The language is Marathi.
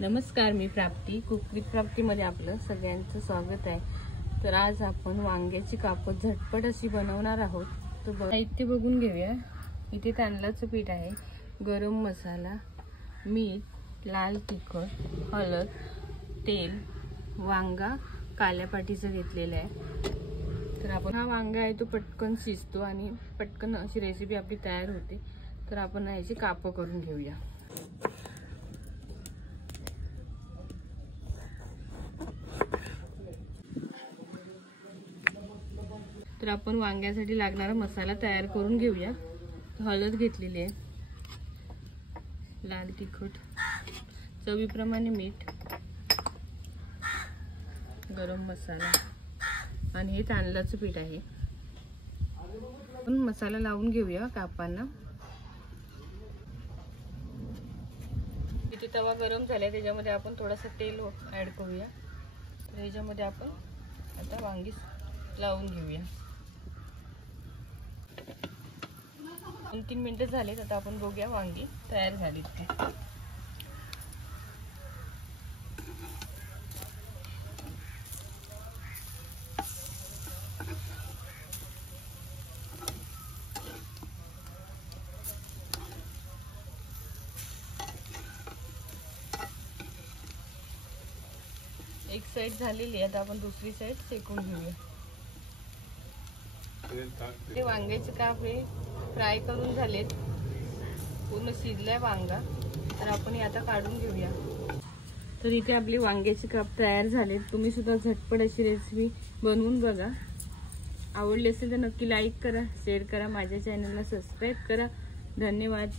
नमस्कार, मी प्राप्ती. कुक विथ प्राप्तीमध्ये आपलं सगळ्यांचं स्वागत आहे. तर आज आपण वांग्याची कापं झटपट अशी बनवणार आहोत. तर साहित्य बघून घेऊया. इथे तांदळाचं पीठ आहे, गरम मसाला, मीठ, लाल तिखट, हळद, तेल, वांगा काल्या पाटीचा घेतलेला आहे. तर आपण हा वांगा आहे तो पटकन शिजतो आणि पटकन अशी रेसिपी आपली तयार होते. तर आपण याची कापं करून घेऊया. तर आपण वांग्यासाठी लागणारा मसाला तयार करून घेऊया. हळद घेतलेली आहे, लाल तिखट, चवीप्रमाणे मीठ, गरम मसाला आणि हे तांदळाचं पीठ आहे. आपण मसाला लावून घेऊया कापांना. इथे तवा गरम झालाय, त्याच्यामध्ये आपण थोडासा तेल ऍड करूया. तर ह्याच्यामध्ये आपण आता वांगी लावून घेऊया. 2-3 मिनिटं झालेत. आता आपण बघूया वांगी तयार झालीत ते. एक साइड झालेली आहे, आता आपण दुसरी साइड शेकून घेऊया. ते वांग्याचे काप हे फ्राय करून झालेत, पूर्ण शिजलाय वांगा. तर आपण हे आता काढून घेऊया. तर इथे आपली वांग्याचे काप तयार झालेत. तुम्ही सुद्धा झटपट अशी रेसिपी बनवून बघा. आवडली असेल तर नक्की लाईक करा, शेअर करा, माझ्या चॅनलला सबस्क्राईब करा. धन्यवाद.